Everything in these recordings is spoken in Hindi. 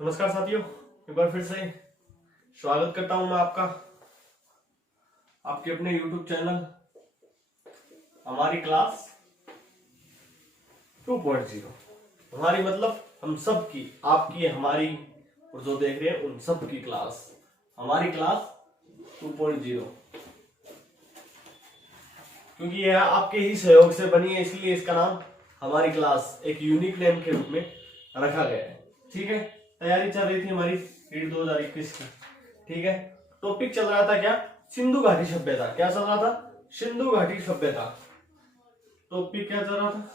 नमस्कार साथियों, एक बार फिर से स्वागत करता हूं मैं आपका आपके अपने YouTube चैनल हमारी क्लास 2.0। हमारी मतलब हम सब की, आपकी, हमारी और जो देख रहे हैं उन सब की क्लास, हमारी क्लास 2.0। क्योंकि यह आपके ही सहयोग से बनी है, इसलिए इसका नाम हमारी क्लास एक यूनिक नेम के रूप में रखा गया है। ठीक है, तैयारी चल रही थी हमारी रीड 2021 की। ठीक है, टॉपिक चल रहा था क्या? सिंधु घाटी सभ्यता। क्या चल रहा था? सिंधु घाटी सभ्यता। टॉपिक क्या चल रहा था?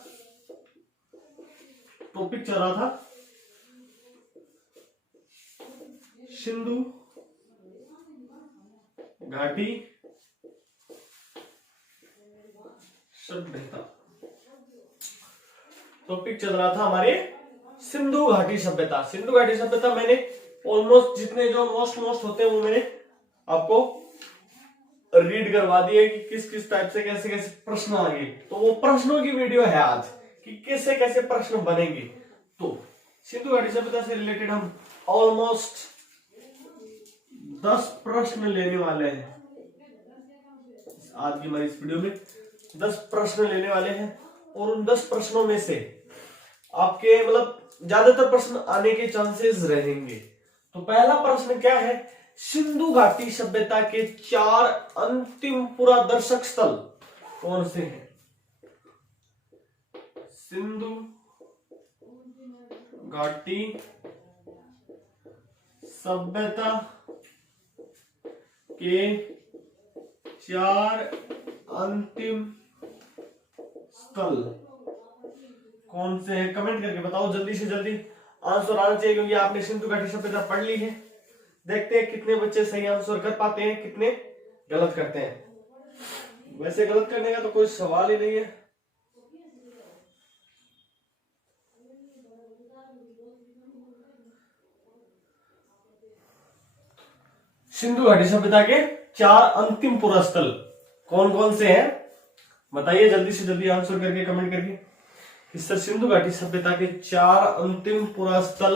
टॉपिक चल रहा था सिंधु घाटी सभ्यता। टॉपिक चल रहा था हमारे सिंधु घाटी सभ्यता। सिंधु घाटी सभ्यता मैंने ऑलमोस्ट जितने जो मोस्ट होते हैं वो मैंने आपको रीड करवा दिए कि किस किस टाइप से कैसे कैसे प्रश्न आएंगे। तो वो प्रश्नों की वीडियो है आज कि कैसे कैसे प्रश्न बनेंगे। तो सिंधु घाटी सभ्यता से रिलेटेड हम ऑलमोस्ट 10 प्रश्न लेने वाले हैं। आज की हमारी इस वीडियो में 10 प्रश्न लेने वाले हैं और उन 10 प्रश्नों में से आपके मतलब ज्यादातर प्रश्न आने के चांसेस रहेंगे। तो पहला प्रश्न क्या है? सिंधु घाटी सभ्यता के 4 अंतिम पुरादर्शक स्थल कौन से हैं? सिंधु घाटी सभ्यता के 4 अंतिम स्थल कौन से हैं? कमेंट करके बताओ, जल्दी से जल्दी आंसर आना चाहिए, क्योंकि आपने सिंधु घाटी सभ्यता पढ़ ली है। देखते हैं कितने बच्चे सही आंसर कर पाते हैं, कितने गलत करते हैं। वैसे गलत करने का तो कोई सवाल ही नहीं है। सिंधु घाटी सभ्यता के 4 अंतिम पुरा स्थल कौन कौन से हैं? बताइए जल्दी से जल्दी आंसर करके, कमेंट करके। इस सिंधु घाटी सभ्यता के 4 अंतिम पुरा स्थल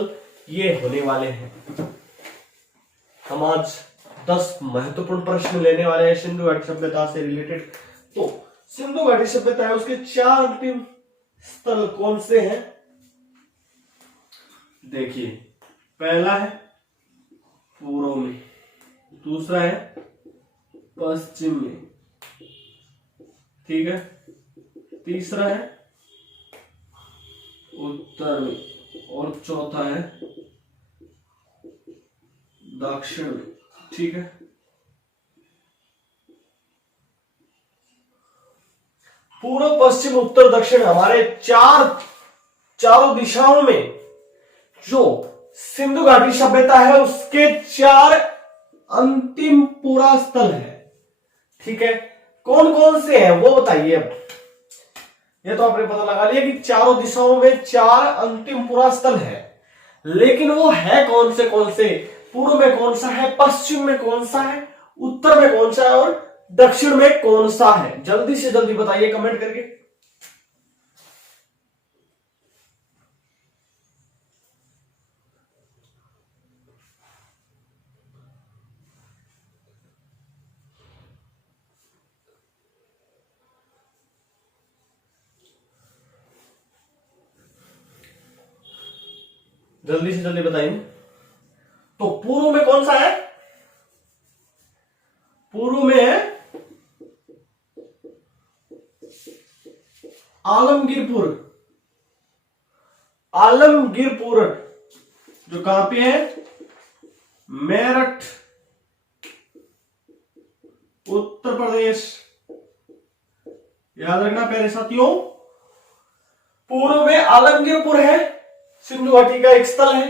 ये होने वाले हैं। हम आज 10 महत्वपूर्ण प्रश्न लेने वाले हैं सिंधु घाटी सभ्यता से रिलेटेड। तो सिंधु घाटी सभ्यता है, उसके 4 अंतिम स्थल कौन से हैं? देखिए, पहला है पूर्व में, दूसरा है पश्चिम में, ठीक है, तीसरा है उत्तर में और चौथा है दक्षिण में। ठीक है, पूर्व, पश्चिम, उत्तर, दक्षिण हमारे चारों दिशाओं में जो सिंधु घाटी सभ्यता है उसके 4 अंतिम पुरा स्थल है। ठीक है, कौन कौन से हैं वो बताइए। अब ये तो आपने पता लगा लिया कि चारों दिशाओं में 4 अंतिम पुरा स्थल है, लेकिन वो है कौन से कौन से? पूर्व में कौन सा है, पश्चिम में कौन सा है, उत्तर में कौन सा है और दक्षिण में कौन सा है? जल्दी से जल्दी बताइए कमेंट करके। जल्दी से जल्दी बताइए। तो पूर्व में कौन सा है? पूर्व में है आलमगीरपुर। आलमगीरपुर जो कहां पे है? मेरठ, उत्तर प्रदेश। याद रखना प्यारे साथियों, पूर्व में आलमगीरपुर है, सिंधु घाटी का एक स्थल है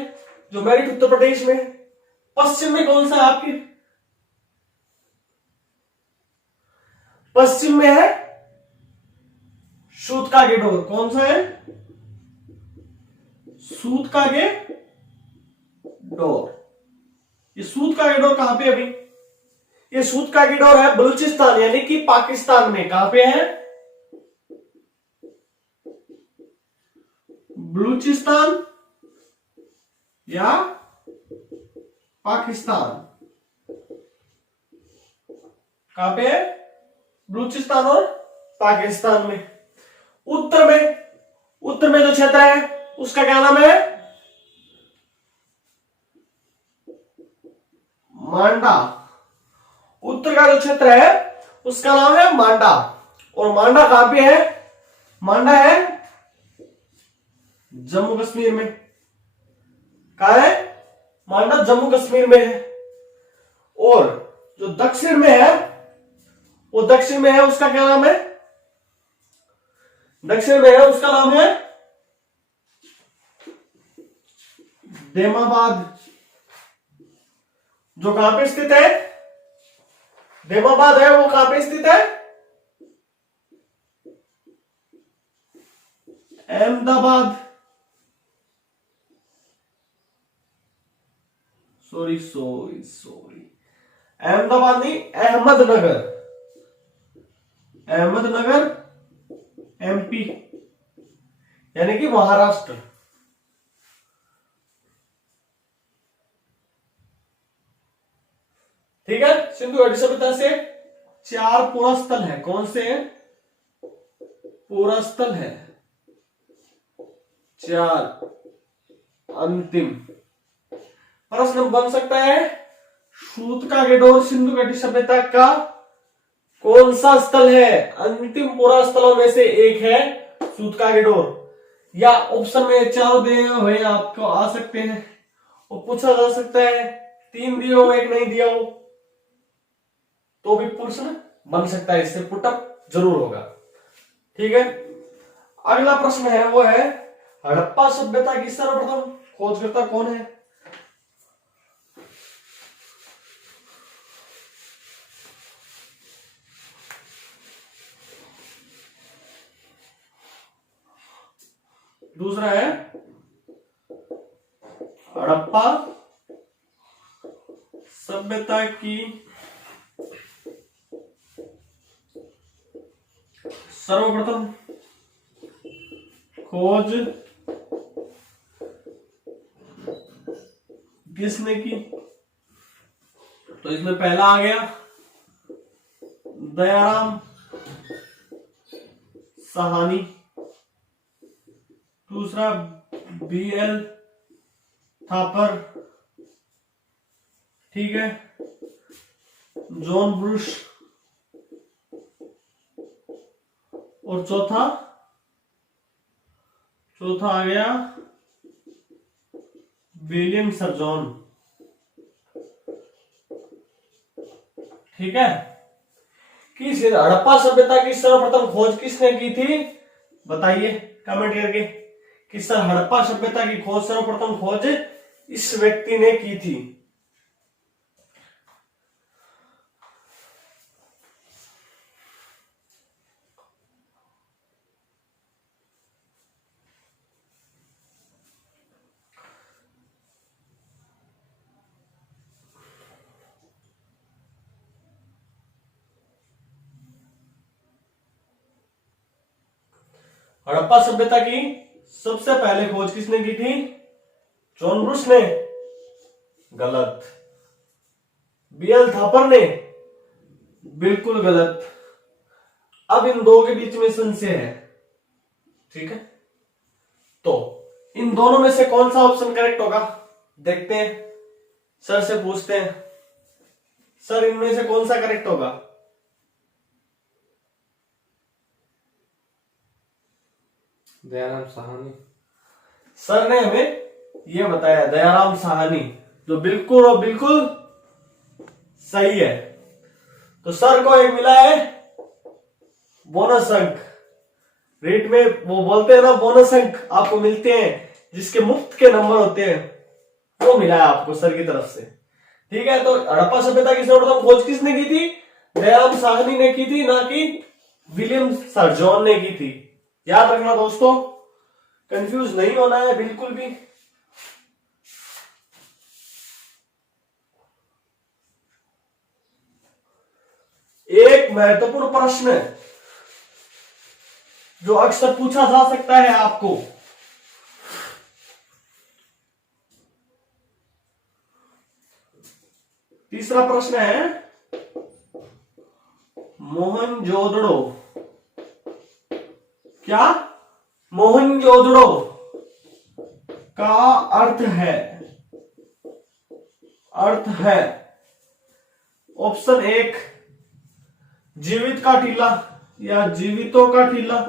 जो मेरठ उत्तर प्रदेश में है। पश्चिम में कौन सा है आपकी? पश्चिम में है सूतका गेडोर। कौन सा है? सूतका गेडोर। ये सूतका गेडोर कहां पे अभी? ये सूतका गेडोर है बलूचिस्तान यानी कि पाकिस्तान में। कहां पे है? बलूचिस्तान या पाकिस्तान। कहां पे है? बलूचिस्तान और पाकिस्तान में। उत्तर में जो क्षेत्र है उसका क्या नाम है? मांडा। उत्तर का जो क्षेत्र है उसका नाम है मांडा। और मांडा कहां पे है? मांडा है जम्मू कश्मीर में। कहा है? मांडा जम्मू कश्मीर में है। और जो दक्षिण में है, वो दक्षिण में है उसका क्या नाम है? दक्षिण में है उसका नाम है देमाबाद। जो कहां पे स्थित है? देमाबाद है वो कहां पे स्थित है? अहमदाबाद। सॉरी अहमदाबाद नहीं, अहमदनगर। अहमदनगर एमपी, यानी कि महाराष्ट्र। ठीक है। सिंधु घाटी सभ्यता से 4 पूरा स्थल है। कौन से पूरा स्थल है? 4 अंतिम। प्रश्न बन सकता है, सूतकागेडोर सिंधु घाटी सभ्यता का कौन सा स्थल है? अंतिम पूरा स्थलों में से एक है सूतकागेडोर। या ऑप्शन में 4 दिए हुए आपको आ सकते हैं, वो पूछा जा सकता है 3 दिए हो 1 नहीं दिया हो तो भी प्रश्न बन सकता है। इससे पुटअप जरूर होगा। ठीक है। अगला प्रश्न है वो है, हड़प्पा सभ्यता की सर्वप्रथम खोजकर्ता कौन है? दूसरा है हड़प्पा सभ्यता की सर्वप्रथम खोज किसने की? तो इसमें पहला आ गया दयाराम साहनी। दूसरा बीएल थापर। ठीक है। John brush. और चौथा आ गया विलियम सर जॉन। ठीक है। किस हड़प्पा सभ्यता की सर्वप्रथम खोज किसने की थी? बताइए कमेंट करके कि सर हड़प्पा सभ्यता की खोज सर्वप्रथम खोज इस व्यक्ति ने की थी। हड़प्पा सभ्यता की सबसे पहले खोज किसने की थी? जॉन ब्रुश ने? गलत। बीएल थापर ने? बिल्कुल गलत। अब इन दो के बीच में संशय है। ठीक है। तो इन दोनों में से कौन सा ऑप्शन करेक्ट होगा देखते हैं। सर से पूछते हैं, सर इनमें से कौन सा करेक्ट होगा? दयाराम साहनी। सर ने हमें यह बताया दयाराम साहनी, जो बिल्कुल और बिल्कुल सही है। तो सर को एक मिला है बोनस अंक। रेट में वो बोलते हैं ना, बोनस अंक आपको मिलते हैं जिसके मुफ्त के नंबर होते हैं, वो मिला है आपको सर की तरफ से। ठीक है। तो हड़प्पा सभ्यता की सर्वप्रथम खोज किसने की थी? दयाराम साहनी ने की थी, ना कि विलियम सर जॉन ने की थी। याद रखना दोस्तों, कंफ्यूज नहीं होना है बिल्कुल भी। एक महत्वपूर्ण प्रश्न जो अक्सर पूछा जा सकता है आपको, तीसरा प्रश्न है, मोहनजोदड़ो क्या मोहनजोदड़ो का अर्थ है ऑप्शन 1 जीवित का टीला या जीवितों का टीला,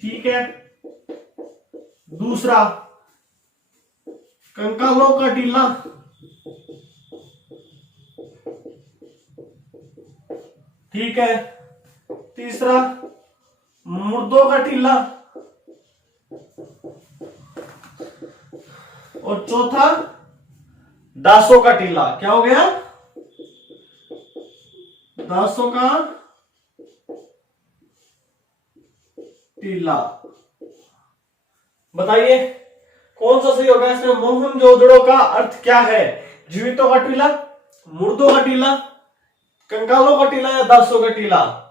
ठीक है। दूसरा कंकालों का टीला, ठीक है। तीसरा मुर्दों का टीला और चौथा दासों का टीला। क्या हो गया? दासों का टीला। बताइए कौन सा सही होगा इसमें? मोहनजोदड़ो का अर्थ क्या है? जीवितों का टीला, मुर्दों का टीला, कंकालों का टीला या दासों का टीला?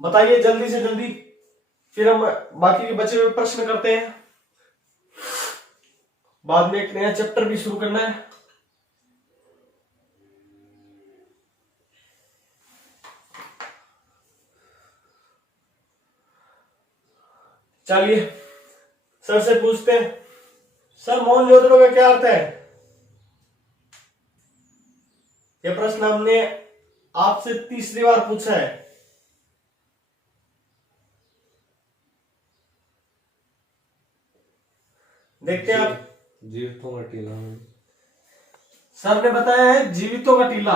बताइए जल्दी से जल्दी, फिर हम बाकी के बचे हुए प्रश्न करते हैं। बाद में एक नया चैप्टर भी शुरू करना है। चलिए सर से पूछते हैं, सर मोहनजोदड़ो का क्या अर्थ है? यह प्रश्न हमने आपसे तीसरी बार पूछा है। देखते हैं आप। जीवितों का टीला। सर ने बताया है जीवितों का टीला,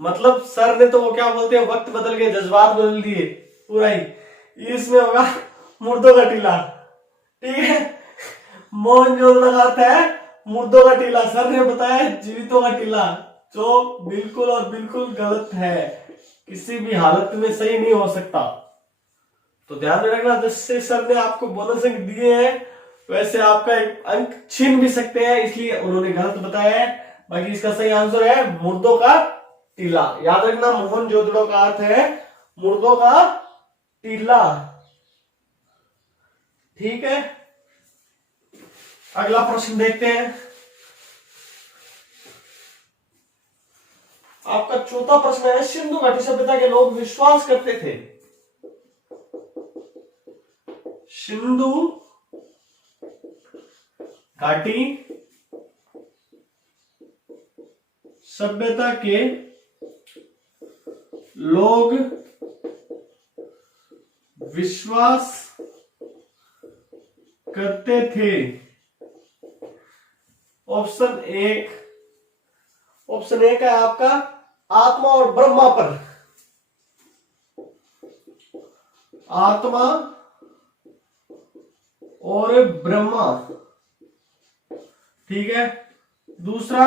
मतलब सर ने तो वो क्या बोलते हैं, वक्त बदल गए, जज्बात बदल दिए पूरा ही। इसमें होगा मुर्दों का टीला, ठीक है। मोहनजोदड़ो का अर्थ है मुर्दों का टीला, सर ने बताया जीवितों का टीला, जो बिल्कुल और बिल्कुल गलत है, किसी भी हालत में सही नहीं हो सकता। तो ध्यान में रखना, जैसे सर ने आपको बोनस अंक दिए हैं वैसे आपका एक अंक छीन भी सकते हैं, इसलिए उन्होंने गलत बताया है। बाकी इसका सही आंसर है मुर्दों का टीला। याद रखना, मोहनजोदड़ो का अर्थ है मुर्दों का टीला, ठीक है। अगला प्रश्न देखते हैं। आपका चौथा प्रश्न है, सिंधु घाटी सभ्यता के लोग विश्वास करते थे, सिंधु घाटी सभ्यता के लोग विश्वास करते थे। ऑप्शन एक है आपका आत्मा और ब्रह्मा पर, आत्मा और ब्रह्मा, ठीक है। दूसरा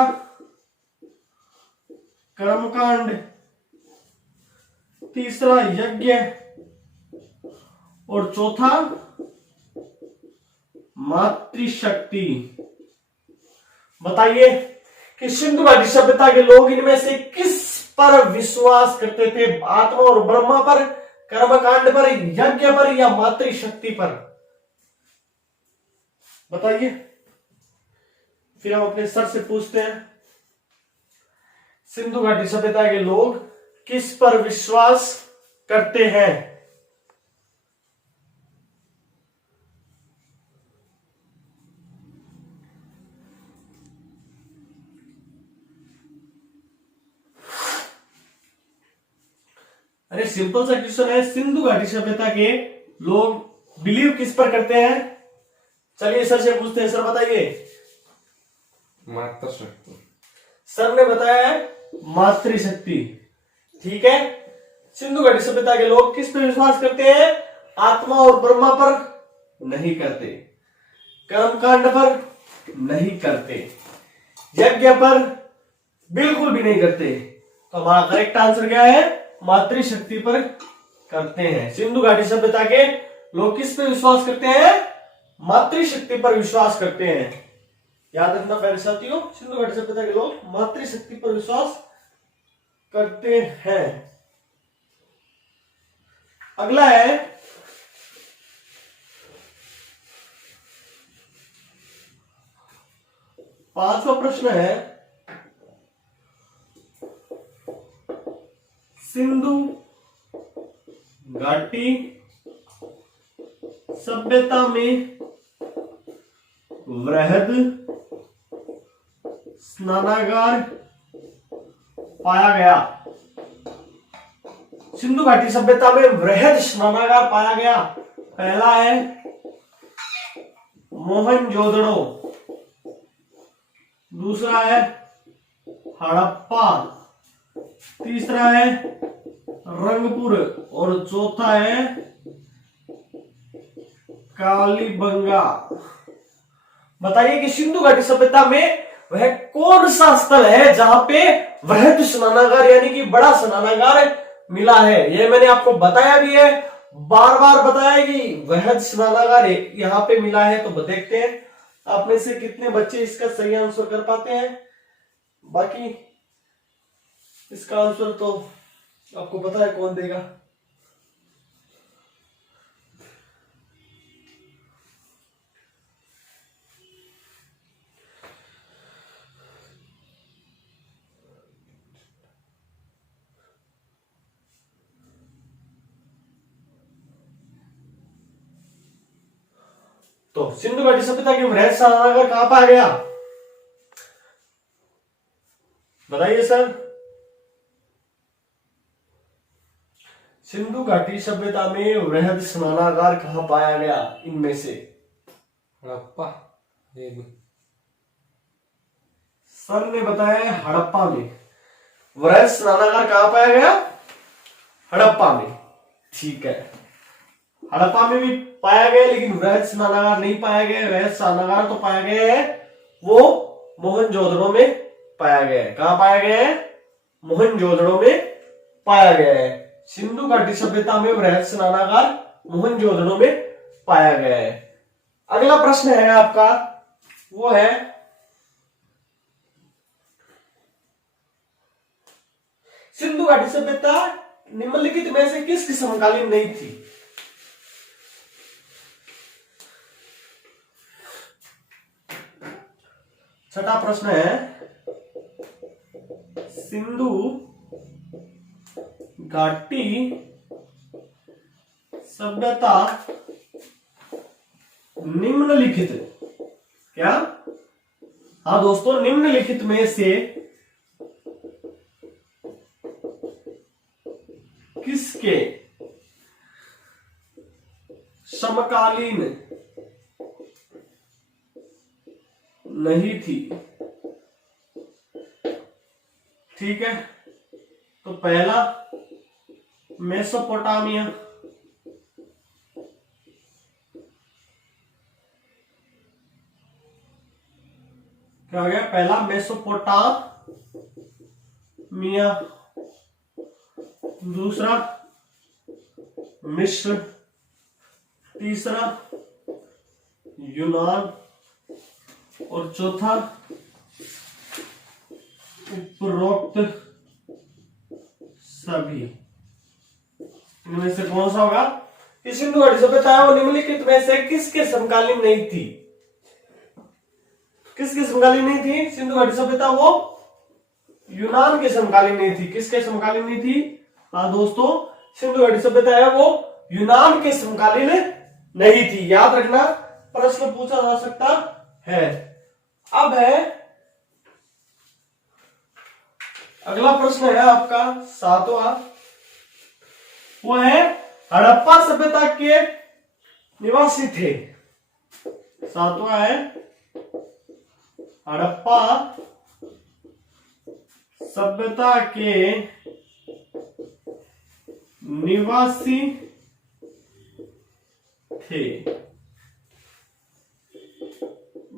कर्मकांड, तीसरा यज्ञ और चौथा मातृशक्ति। बताइए कि सिंधु घाटी सभ्यता के लोग इनमें से किस पर विश्वास करते थे? आत्मा और ब्रह्मा पर, कर्मकांड पर, यज्ञ पर या मातृशक्ति पर? बताइए, फिर हम अपने सर से पूछते हैं, सिंधु घाटी सभ्यता के लोग किस पर विश्वास करते हैं? अरे सिंपल सा क्वेश्चन है, सिंधु घाटी सभ्यता के लोग बिलीव किस पर करते हैं? चलिए सर से पूछते हैं, सर बताइए। मातृशक्ति। सर ने बताया है मातृशक्ति, ठीक है। सिंधु घाटी सभ्यता के लोग किस पर विश्वास करते हैं? आत्मा और ब्रह्मा पर नहीं करते, कर्मकांड पर नहीं करते, यज्ञ पर बिल्कुल भी नहीं करते। तो हमारा करेक्ट आंसर क्या है? मातृशक्ति पर करते हैं। सिंधु घाटी सभ्यता के लोग किस पर विश्वास करते हैं? मातृशक्ति पर विश्वास करते हैं। याद रखना प्यारे साथियों, सिंधु घाटी सभ्यता के लोग मातृशक्ति पर विश्वास करते हैं। अगला है, पांचवा प्रश्न है, सिंधु घाटी सभ्यता में वृहद स्नानागार पाया गया। सिंधु घाटी सभ्यता में वृहद स्नानागार पाया गया। पहला है मोहनजोदड़ो, दूसरा है हड़प्पा, तीसरा है रंगपुर और चौथा है कालीबंगा। बताइए कि सिंधु घाटी सभ्यता में वह कौन सा स्थल है जहां पे वृहद स्नानागार यानी कि बड़ा स्नानागार मिला है। यह मैंने आपको बताया भी है, बार बार बताया कि वृहद स्नानागार यहां पे मिला है। तो देखते हैं आप में से कितने बच्चे इसका सही आंसर कर पाते हैं। बाकी इसका आंसर तो आपको पता है कौन देगा। तो सिंधु घाटी सभ्यता के वृहद स्नानागार कहां पाया गया, बताइए सर। सिंधु घाटी सभ्यता में वृहद स्नानागार कहां पाया गया इनमें से? हड़प्पा। सर ने बताया हड़प्पा में। वृहद स्नानागार कहां पाया गया? हड़प्पा में। ठीक है, हड़प्पा में भी पाया गया लेकिन वृहद स्नानागार नहीं पाया गया। वृहद स्नानागार तो पाया गया है वो मोहनजोदड़ो में पाया गया है। कहां पाया गया है? मोहनजोदड़ो में पाया गया है। सिंधु घाटी सभ्यता में वृहद स्नानागार मोहनजोदड़ो में पाया गया है। अगला प्रश्न है आपका, वो है सिंधु घाटी सभ्यता निम्नलिखित में से किसकी समकालीन नहीं थी? छठा प्रश्न है, सिंधु घाटी सभ्यता निम्नलिखित, क्या? हाँ दोस्तों, निम्नलिखित में से किसके समकालीन नहीं थी? ठीक है, तो पहला मेसोपोटामिया, क्या हो गया? पहला मेसोपोटामिया, दूसरा मिस्र, तीसरा यूनान और चौथा उपरोक्त सभी। इनमें से कौन सा होगा? कि सिंधु घाटी सभ्यता है वो निम्नलिखित में से किसके समकालीन नहीं थी? किसके समकालीन नहीं थी सिंधु घाटी सभ्यता? वो यूनान के समकालीन नहीं थी। किसके समकालीन नहीं थी? हाँ दोस्तों, सिंधु घाटी सभ्यता है वो यूनान के समकालीन नहीं थी। याद रखना, प्रश्न पूछा जा सकता है। अब है अगला प्रश्न है आपका सातवां, वो है हड़प्पा सभ्यता के निवासी थे। सातवां है हड़प्पा सभ्यता के निवासी थे।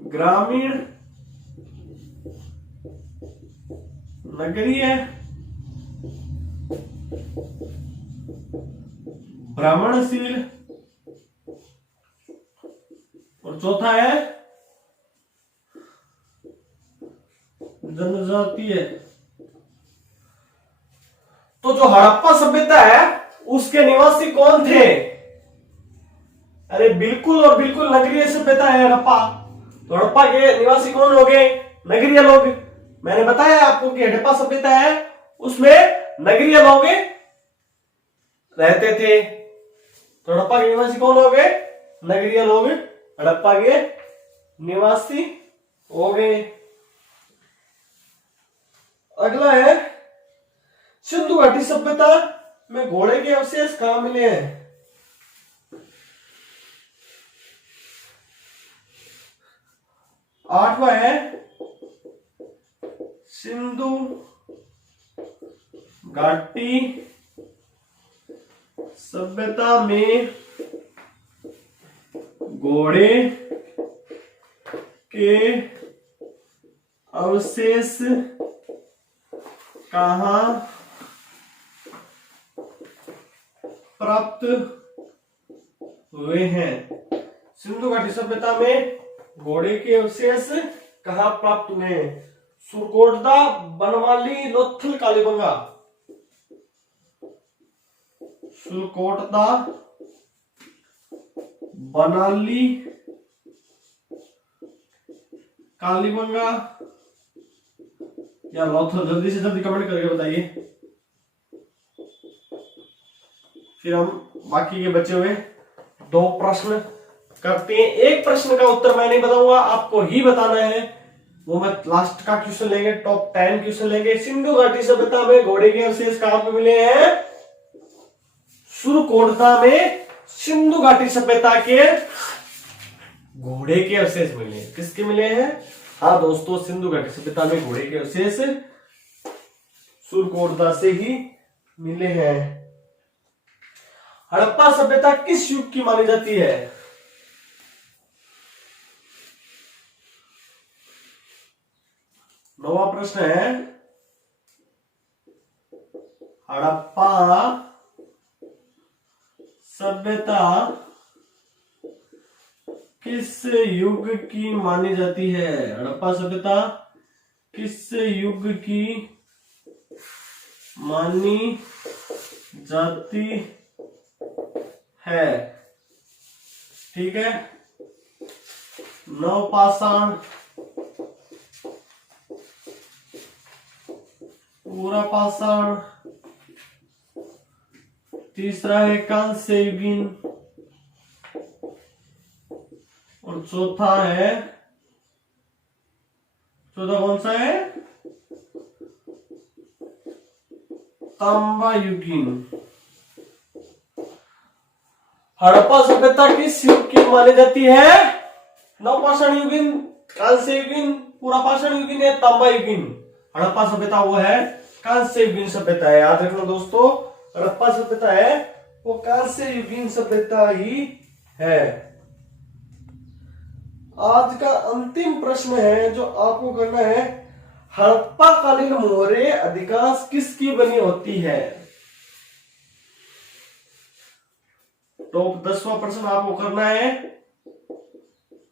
ग्रामीण, नगरीय, भ्रमणशील और चौथा है जनजातीय। तो जो हड़प्पा सभ्यता है उसके निवासी कौन थे? अरे बिल्कुल और बिल्कुल नगरीय सभ्यता है हड़प्पा। तो हड़प्पा के निवासी कौन हो गए? नगरीय लोग। मैंने बताया आपको कि हड़प्पा सभ्यता है उसमें नगरीय लोग रहते थे। तो हड़प्पा के निवासी कौन हो गए? नगरीय लोग हड़प्पा के निवासी हो गए। अगला है सिंधु घाटी सभ्यता में घोड़े के अवशेष कहां मिले हैं? आठवां है सिंधु घाटी सभ्यता में घोड़े के अवशेष कहां प्राप्त हुए हैं? सिंधु घाटी सभ्यता में घोड़े के अवशेष कहां प्राप्त हुए हैं? सुरकोटदा, बनवाली, लोथल, कालीबंगा। सुरकोटदा, बनाली, कालीबंगा या लोथल? जल्दी से जल्दी कमेंट करके बताइए, फिर हम बाकी के बचे हुए 2 प्रश्न करते हैं। एक प्रश्न का उत्तर मैं नहीं बताऊंगा, आपको ही बताना है, वो मैं लास्ट का क्वेश्चन लेंगे, टॉप 10 क्वेश्चन लेंगे। सिंधु घाटी सभ्यता में घोड़े के अवशेष कहां पे मिले हैं? सुरकोटदा में सिंधु घाटी सभ्यता के घोड़े के अवशेष मिले। किसके मिले हैं? हाँ दोस्तों, सिंधु घाटी सभ्यता में घोड़े के अवशेष सुरकोटदा से ही मिले हैं। हड़प्पा सभ्यता किस युग की मानी जाती है? नौवां प्रश्न है हड़प्पा सभ्यता किस युग की मानी जाती है? हड़प्पा सभ्यता किस युग की मानी जाती है? ठीक है, नवपाषाण, पूरा पाषाण, तीसरा है कांस्य युगीन और चौथा कौन सा है? तांबा युगीन। हड़प्पा सभ्यता किस युग की मानी जाती है? नवपाषाण युगीन, कांस्य युगीन, पूरा पाषाण युगीन या तांबा युगीन? हड़प्पा सभ्यता वो है कांस्य युगीन सभ्यता है। याद रखना दोस्तों, हड़प्पा सभ्यता है वो कांस्य युगीन सभ्यता ही है। आज का अंतिम प्रश्न है जो आपको करना है, हड़प्पा कालीन मोहरे अधिकांश किसकी बनी होती है? टॉप 10वां प्रश्न आपको करना है,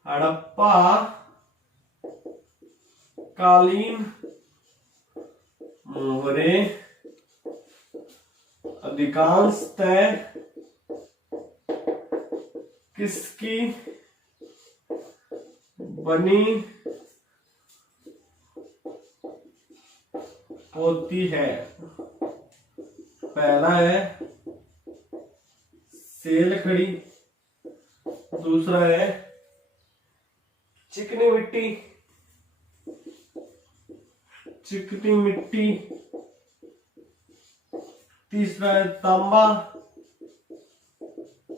हड़प्पा कालीन मोहरे अधिकांशतः किसकी बनी होती है? पहला है सेल खड़ी, दूसरा है चिकनी मिट्टी, चिकनी मिट्टी, तीसरा है तांबा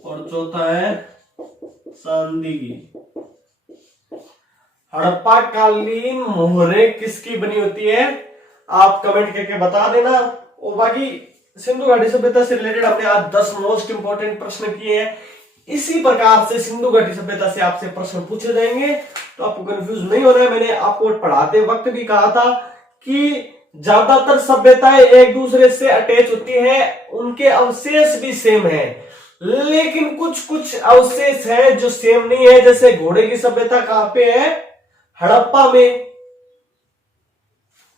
और चौथा है सांदीगी। हड़प्पा कालीन मोहरे किसकी बनी होती है? आप कमेंट करके बता देना। और बाकी सिंधु घाटी सभ्यता से रिलेटेड हमने आज 10 मोस्ट इंपोर्टेंट प्रश्न किए हैं। इसी प्रकार से सिंधु घाटी सभ्यता से आपसे प्रश्न पूछे जाएंगे, तो आपको कंफ्यूज नहीं होना है। मैंने आपको पढ़ाते वक्त भी कहा था कि ज्यादातर सभ्यताएं एक दूसरे से अटैच होती हैं, उनके अवशेष भी सेम है, लेकिन कुछ कुछ अवशेष हैं जो सेम नहीं है। जैसे घोड़े की सभ्यता कहां पे है? हड़प्पा में।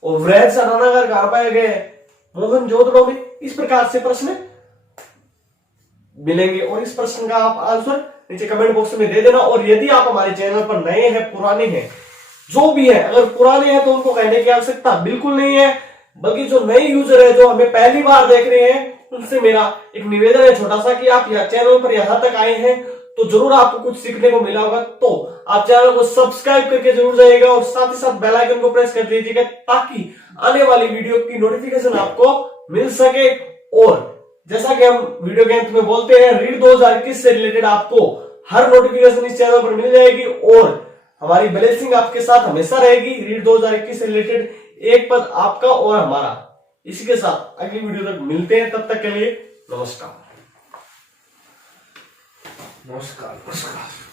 और वृहद साधनागार कहां पाए गए? मोहनजोदड़ो में। इस प्रकार से प्रश्न मिलेंगे और इस प्रश्न का आप आंसर नीचे कमेंट बॉक्स में दे देना। और यदि आप हमारे चैनल पर नए हैं, पुराने हैं, जो भी है, अगर पुराने हैं तो उनको कहने की आवश्यकता बिल्कुल नहीं है, बल्कि जो नए यूजर है जो हमें पहली बार देख रहे हैं उनसे मेरा एक निवेदन है छोटा सा कि आप यह चैनल पर यहां तक आए हैं तो जरूर आपको कुछ सीखने को मिला होगा, तो आप चैनल को सब्सक्राइब करके जरूर जाइएगा और साथ ही साथ बेल आइकन को प्रेस कर दीजिएगा ताकि आने वाली वीडियो की नोटिफिकेशन आपको मिल सके। और जैसा कि हम वीडियो के अंत में बोलते हैं, रीड 2021 से रिलेटेड आपको हर नोटिफिकेशन इस चैनल पर मिल जाएगी और हमारी ब्लेसिंग आपके साथ हमेशा रहेगी। रीड 2021 से रिलेटेड एक पद आपका और हमारा। इसी के साथ अगली वीडियो तक मिलते हैं, तब तक के लिए नमस्कार। नमस्कार नमस्कार।